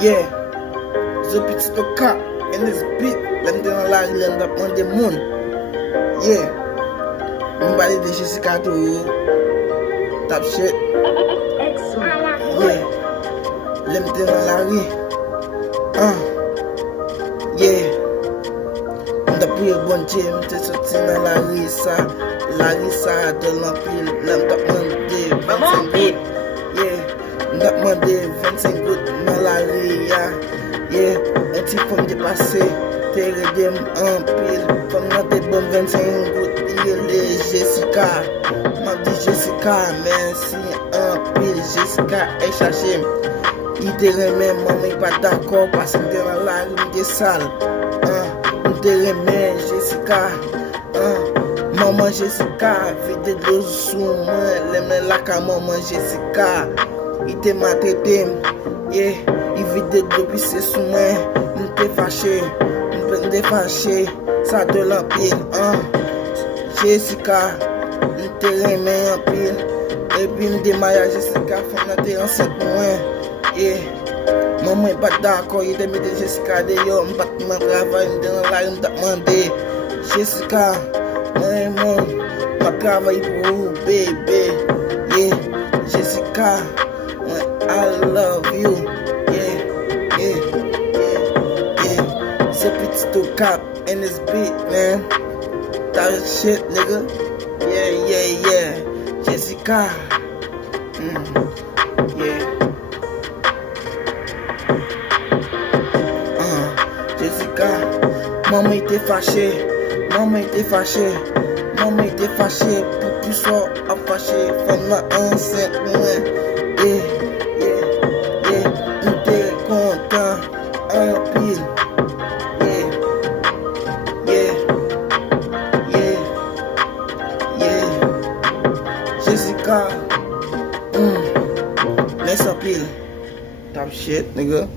Yeah, the petit to cap in this beat. Lem te nan la ri lem tap man de moun. Yeah, mwen bali de Jessica to yo. Tap shit. Yeah, lem te nan la ri. Yeah, mwen tap priye bon che, mwen te soti nan la ri sa. La ri sa de l'ampil, lem tap man de 25 gout. Yeah, mwen tap man de 25 gout nan la ri ya. Yeah, un ti fom de pase, te redem an pil. Fom nan te bon 25 gout, le Jessica. Mwen di Jessica, merci an pil. Jessica e chache. I te remen, maman pa d'akor, paske mte nan la ri mde sal. Mte remen Jessica. Maman Jessica, vide do sou mwen, lem laka maman Jessica. I te matete, yeah. I vide do pise sou mwen, mte fache, mte fache, sa de l'ampil, Jessica, mte remen ampil, epi mde maya Jessica, fom nan te anset mwen, yeah. Maman bat d'akor, yi te mette Jessica de yo, mbat man travay, mde nan la yon tak mande, Jessica, ma travay pou ou, baby, yeah, Jessica, I love you, yeah. C'est petit to cap in this beat, man. That shit, nigga. Yeah. Jessica, yeah. Jessica, maman était fâchée, maman était fâchée pour que tu sois fâché, femme la enceinte, ouais. Yeah, m'était content, un pile, yeah. Jessica, laisse un pile, top shit, nigga.